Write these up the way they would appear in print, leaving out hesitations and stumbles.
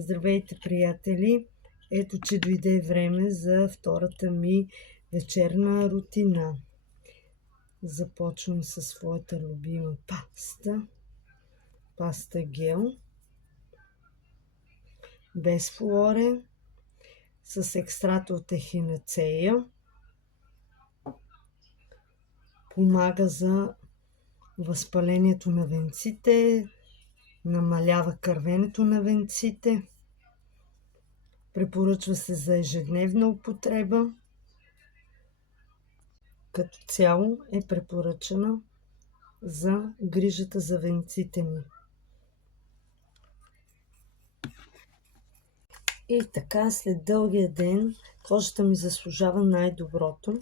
Здравейте, приятели! Ето, че дойде време за втората ми вечерна рутина. Започвам със своята любима паста гел, без флоре, с екстракт от ехинацея. Помага за възпалението на венците, намалява кървенето на венците. Препоръчва се за ежедневна употреба. Като цяло е препоръчана за грижата за венците ми. И така, след дългия ден, кожата ми заслужава най-доброто.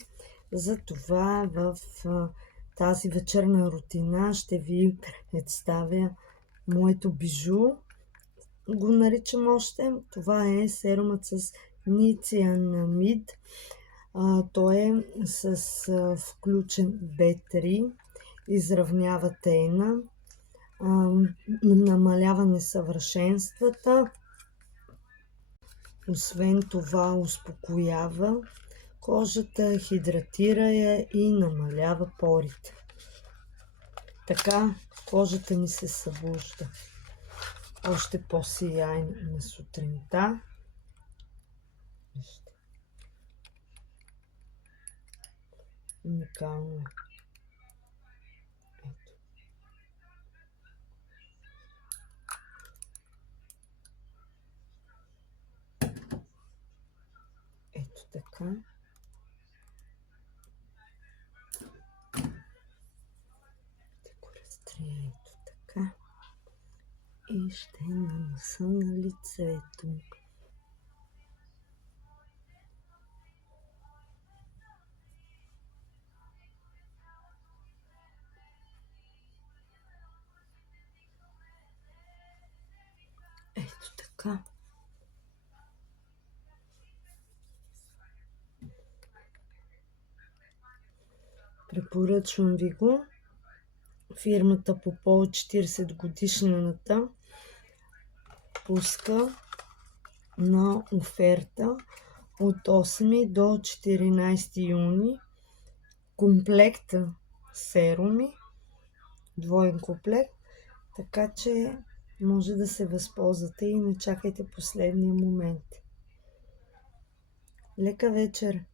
Затова в тази вечерна рутина ще ви представя моето бижу. Го наричам още. Това е серумът с ницианамид. Той е с включен B3, изравнява тена, намалява несъвършенствата. Освен това успокоява кожата, хидратира я и намалява порите. Така кожата ми се събужда още по-сияйна на сутринта. Уникално. Ето така. Да го разтрия ето така. И ще нанеса на лицето. Ето така. Препоръчвам ви го. Фирмата по 40 годишнината пуска на оферта от 8 до 14 юни комплекта серуми, двоен комплект, така че може да се възползвате и не чакайте последния момент. Лека вечер!